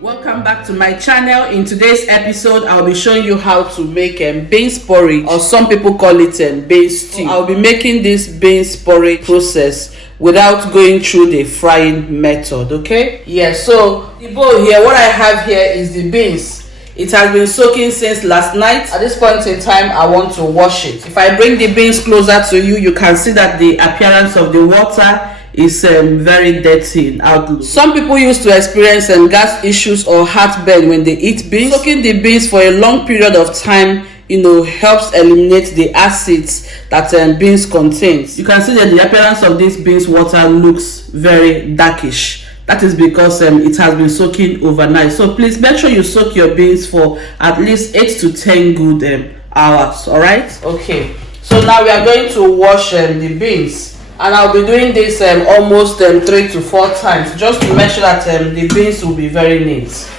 Welcome back to my channel. In today's episode I'll be showing you how to make beans porridge, or some people call it beans stew. I'll be making this beans porridge process without going through the frying method. Okay, so the bowl here, what I have here is the beans. It has been soaking since last night. At this point in time I want to wash it. If I bring the beans closer to you, you can see that the appearance of the water is very dirty in outlook. Some people used to experience gas issues or heartburn when they eat beans. Soaking the beans for a long period of time helps eliminate the acids that beans contains. You can see that the appearance of this beans water looks very darkish. That is because it has been soaking overnight. So please make sure you soak your beans for at least 8 to 10 good hours. All right, okay, so now we are going to wash the beans. And I'll be doing this almost 3 to 4 times, just to make sure that the beans will be very neat.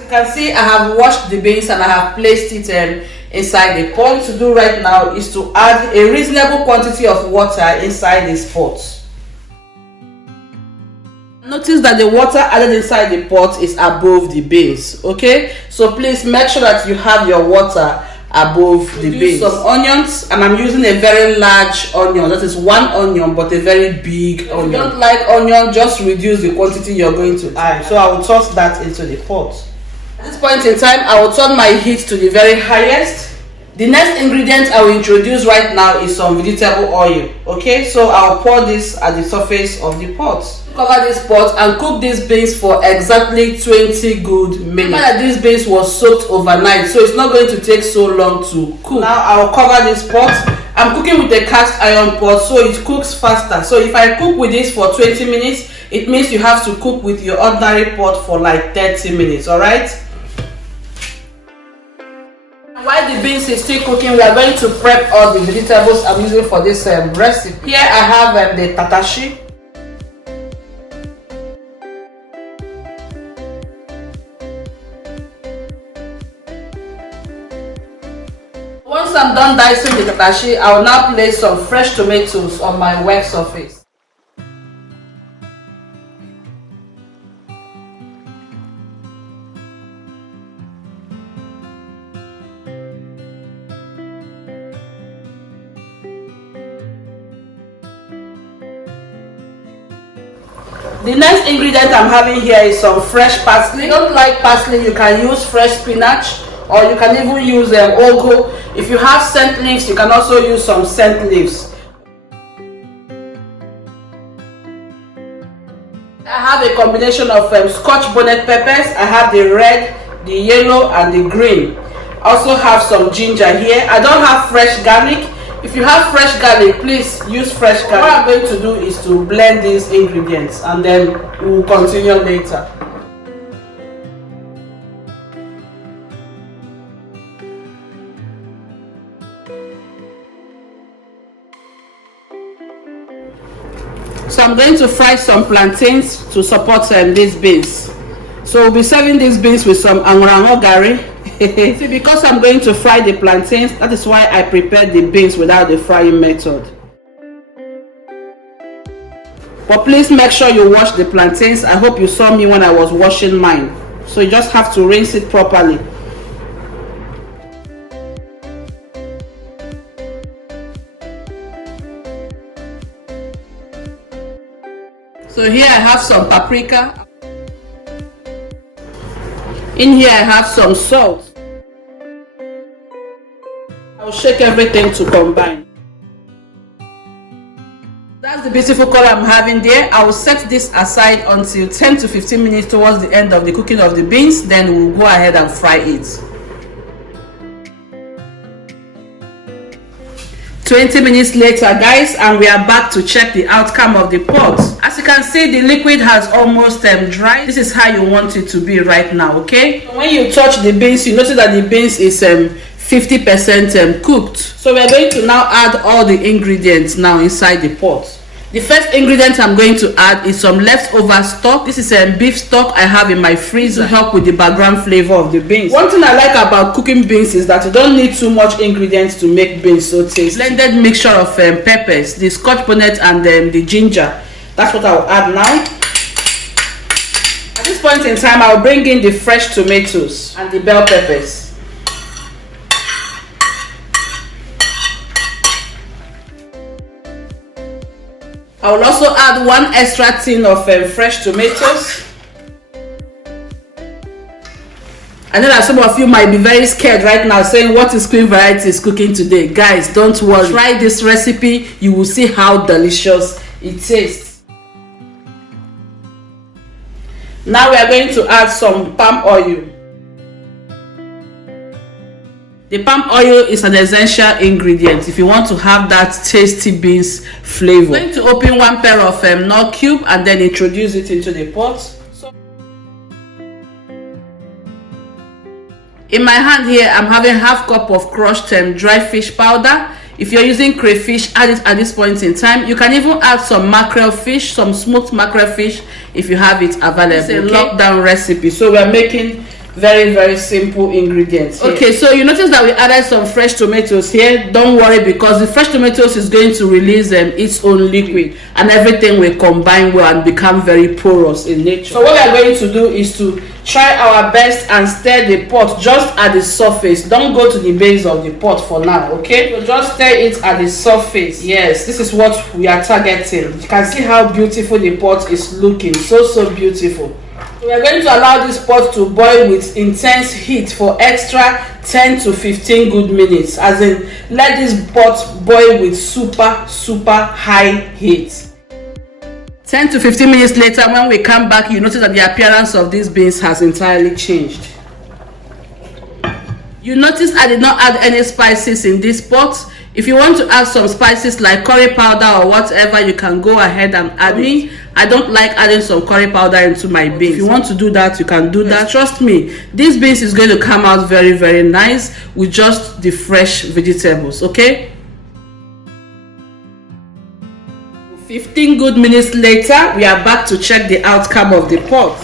You can see I have washed the beans and I have placed it inside the pot. What to do right now is to add a reasonable quantity of water inside this pot. Notice that the water added inside the pot is above the beans. Okay, so please make sure that you have your water above the beans. Some onions, and I'm using a very large onion. That is 1 onion, but a very big onion. If you don't like onion, just reduce the quantity you're going to add. So I will toss that into the pot. At this point in time, I will turn my heat to the very highest. The next ingredient I will introduce right now is some vegetable oil. Okay, so I'll pour this at the surface of the pot. Cover this pot and cook these beans for exactly 20 good minutes. Remember that this beans was soaked overnight, so it's not going to take so long to cook. Now I'll cover this pot. I'm cooking with a cast iron pot, so it cooks faster. So if I cook with this for 20 minutes, it means you have to cook with your ordinary pot for like 30 minutes. All right. While the beans is still cooking, we are going to prep all the vegetables I'm using for this recipe. Here I have the TATASHE. Once I'm done dicing the TATASHE, I will now place some fresh tomatoes on my work surface. The next ingredient I'm having here is some fresh parsley. If you don't like parsley, you can use fresh spinach, or you can even use ugu. If you have scent leaves, you can also use some scent leaves. I have a combination of Scotch bonnet peppers. I have the red, the yellow, and the green. I also have some ginger here. I don't have fresh garlic. If you have fresh garlic, please use fresh garlic. What I'm going to do is to blend these ingredients, and then we'll continue later. So I'm going to fry some plantains to support these beans. So we'll be serving these beans with some angurango gari. See, because I'm going to fry the plantains, that is why I prepared the beans without the frying method. But please make sure you wash the plantains. I hope you saw me when I was washing mine. So you just have to rinse it properly. So here I have some paprika. In here I have some salt. I'll shake everything to combine. That's the beautiful color I'm having there. I will set this aside until 10 to 15 minutes towards the end of the cooking of the beans. Then we'll go ahead and fry it. 20 minutes later, guys, and we are back to check the outcome of the pot. As you can see, the liquid has almost dried. This is how you want it to be right now. Okay, when you touch the beans, you notice that the beans is 50% cooked. So we're going to now add all the ingredients now inside the pot. The first ingredient I'm going to add is some leftover stock. This is a beef stock I have in my freezer to help with the background flavor of the beans. One thing I like about cooking beans is that you don't need too much ingredients to make beans so tasty. Blended mixture of peppers, the scotch bonnet and the ginger. That's what I'll add now. At this point in time, I'll bring in the fresh tomatoes and the bell peppers. I will also add 1 extra tin of fresh tomatoes. I know that some of you might be very scared right now saying, what is Queen Varieties cooking today? Guys, don't worry. Try this recipe. You will see how delicious it tastes. Now we are going to add some palm oil. The palm oil is an essential ingredient if you want to have that tasty beans flavor. I'm going to open 1 pair of KNOR cube and then introduce it into the pot. In my hand here, I'm having ½ cup of crushed dry fish powder. If you're using crayfish, add it at this point in time. You can even add some mackerel fish, some smoked mackerel fish if you have it available. It's a lockdown recipe, so we're making very simple ingredients here. Okay, so you notice that we added some fresh tomatoes here. Don't worry, because the fresh tomatoes is going to release its own liquid and everything will combine well and become very porous in nature. So what we are going to do is to try our best and stir the pot just at the surface. Don't go to the base of the pot for now, okay? So just stir it at the surface. Yes, this is what we are targeting. You can see how beautiful the pot is looking. So beautiful. We are going to allow this pot to boil with intense heat for extra 10 to 15 good minutes. As in, let this pot boil with super high heat. 10 to 15 minutes later, when we come back, you notice that the appearance of these beans has entirely changed. You notice I did not add any spices in this pot. If you want to add some spices like curry powder or whatever, you can go ahead and add it. I don't like adding some curry powder into my beans. If you want to do that, you can do that. Trust me, this beans is going to come out very nice with just the fresh vegetables, okay? 15 good minutes later, we are back to check the outcome of the pot.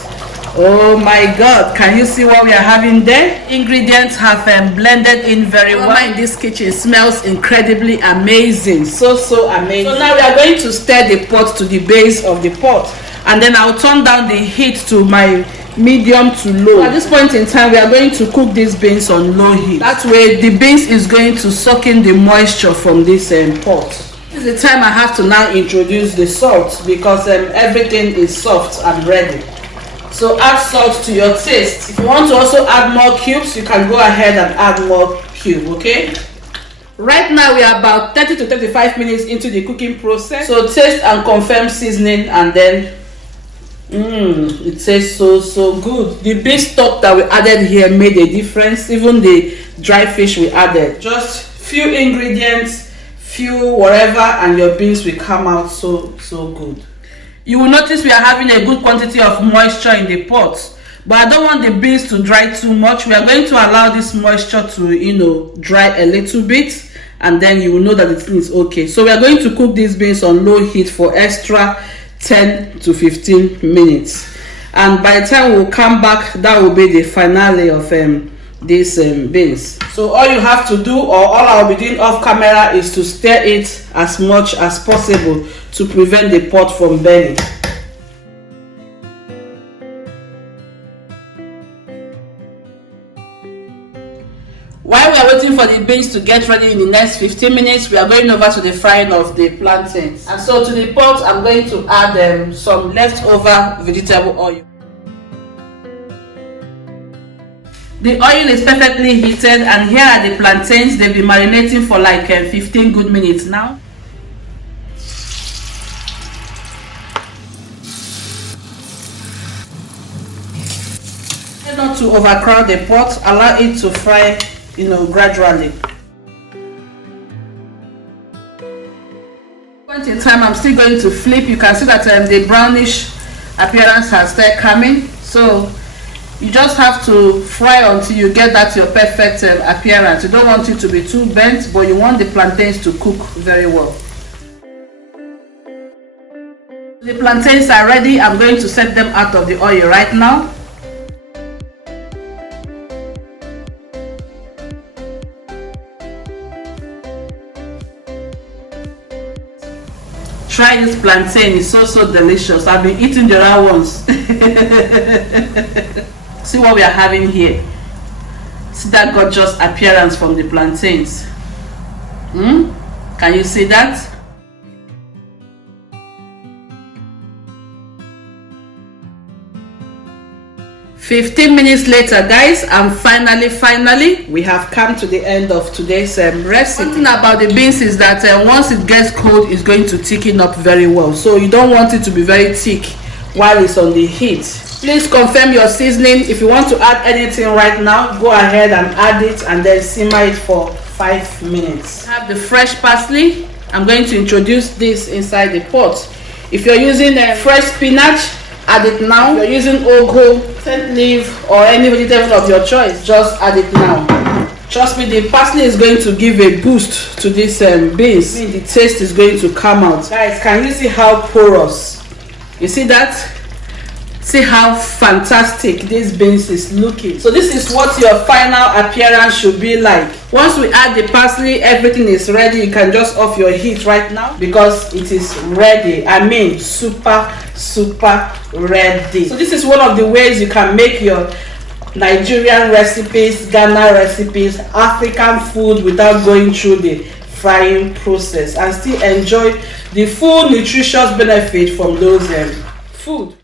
Oh my god, can you see what we are having there? Ingredients have blended in very well. In this kitchen smells incredibly amazing, so amazing. So now we are going to stir the pot to the base of the pot, and then I'll turn down the heat to my medium to low. So at this point in time, we are going to cook these beans on low heat. That way the beans is going to soak in the moisture from this pot. This is the time I have to now introduce the salt, because everything is soft and ready. So add salt to your taste. If you want to also add more cubes, you can go ahead and add more cube, okay? Right now we are about 30 to 35 minutes into the cooking process. So taste and confirm seasoning, and then it tastes so good. The beef stock that we added here made a difference. Even the dry fish we added. Just few ingredients, few whatever, and your beans will come out so good. You will notice we are having a good quantity of moisture in the pot, but I don't want the beans to dry too much. We are going to allow this moisture to dry a little bit, and then you will know that the thing is okay. So we are going to cook these beans on low heat for extra 10 to 15 minutes, and by the time we'll come back, that will be the finale of these beans. So all you have to do, or all I'll be doing off camera, is to stir it as much as possible to prevent the pot from burning. While we are waiting for the beans to get ready in the next 15 minutes, we are going over to the frying of the plantains. And so to the pot, I'm going to add some leftover vegetable oil. The oil is perfectly heated, and here are the plantains. They've been marinating for like 15 good minutes now. Not to overcrowd the pot, allow it to fry gradually. Point in time, I'm still going to flip. You can see that the brownish appearance has started coming, so you just have to fry until you get that your perfect appearance. You don't want it to be too burnt, but you want the plantains to cook very well. The plantains are ready. I'm going to set them out of the oil right now. Try this plantain, it's so delicious. I've been eating the raw ones. See what we are having here. See that gorgeous appearance from the plantains. Can you see that? "15 minutes later, guys, and finally we have come to the end of today's recipe. One thing about the beans is that once it gets cold, it's going to thicken up very well, so you don't want it to be very thick while it's on the heat. Please confirm your seasoning. If you want to add anything right now, go ahead and add it and then simmer it for 5 minutes. I have the fresh parsley. I'm going to introduce this inside the pot. If you're using fresh spinach, add it now. If you're using ugu, scent leaf, or any vegetable of your choice, just add it now. Trust me, the parsley is going to give a boost to this beans. The taste is going to come out. Guys, can you see how porous? You see that? See how fantastic this beans is looking. So this is what your final appearance should be like. Once we add the parsley, everything is ready. You can just off your heat right now because it is ready. I mean, super ready. So this is one of the ways you can make your Nigerian recipes, Ghana recipes, African food without going through the frying process and still enjoy the full nutritious benefit from those food.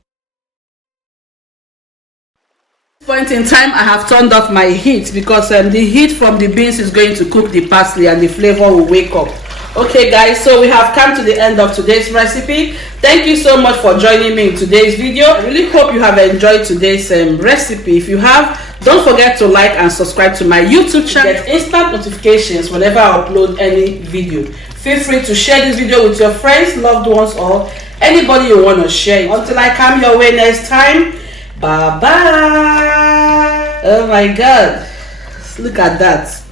Point in time, I have turned off my heat because the heat from the beans is going to cook the parsley and the flavor will wake up. Okay guys, so we have come to the end of today's recipe. Thank you so much for joining me in today's video. I really hope you have enjoyed today's recipe. If you have, don't forget to like and subscribe to my YouTube channel to get instant notifications whenever I upload any video. Feel free to share this video with your friends, loved ones, or anybody you want to share it. Until I come your way next time, bye bye. Oh my god, look at that.